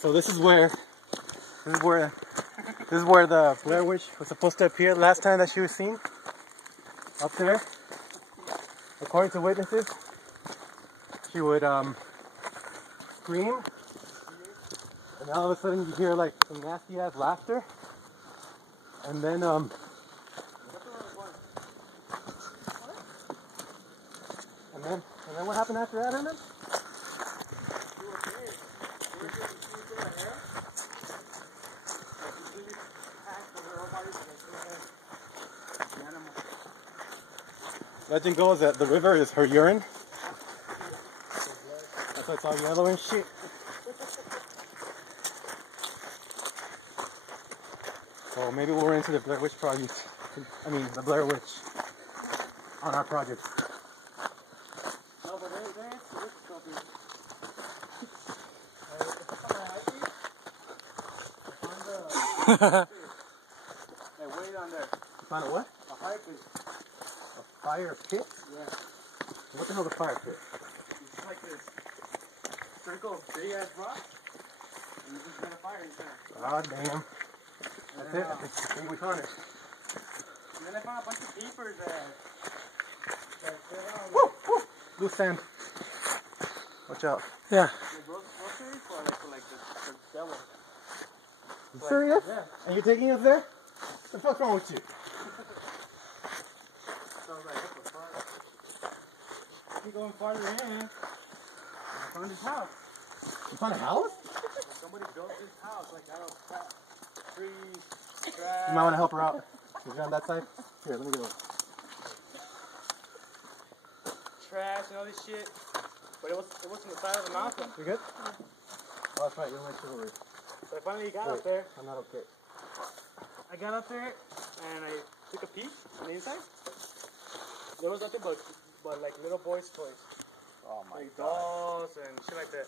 So this is where the Blair Witch was supposed to appear the last time that she was seen. Up there. According to witnesses, she would scream, and all of a sudden you hear like some nasty ass laughter, and then what happened after that, Herman? Legend goes that the river is her urine. That's why it's all yellow and shit. So maybe we'll run into the Blair Witch project. I mean, the Blair Witch on our project. Hey, wait on there. You found a what? A fire pit. A fire pit? Yeah. What the hell is a fire pit? It's like this circle of big ass rock. And you just got a fire inside. God damn. That's it. I think we found it. And then I found a bunch of papers that Woo! Woo! Loose sand. Watch out. Yeah. groceries for the devil. You serious? Yeah. And you're taking us there? What the fuck's wrong with you? So I was like, what the fuck? Keep going farther in. I found this house. You found a house? Somebody built this house like out of trees, grass. You might want to help her out. Is she on that side? Here, let me go. Trash and all this shit. But it was on the side of the mountain. You good? Oh, that's right. You're my chivalry. So I finally got up there. I'm not okay. I got up there and I took a peek on the inside. There was nothing but like little boys' toys. Oh my like dolls and shit like that.